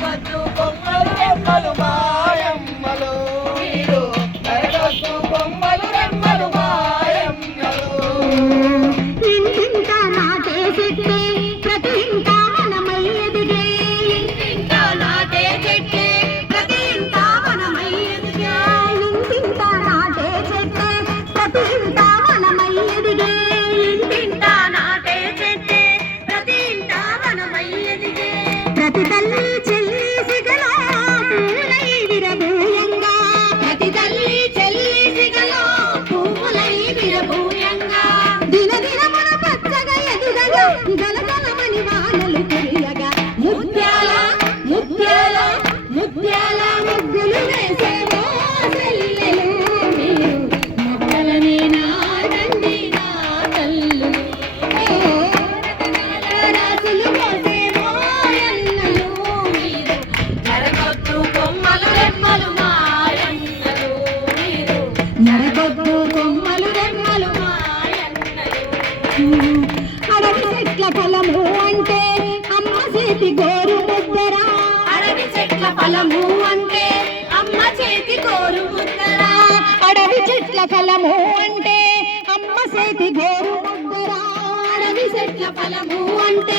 But. no ఫలము అంటే అమ్మ చేతి గోరు ముద్దరా. అడవి చెట్ల ఫలము అంటే అమ్మ చేతి గోరు ముద్దరా. అడవి చెట్ల ఫలము అంటే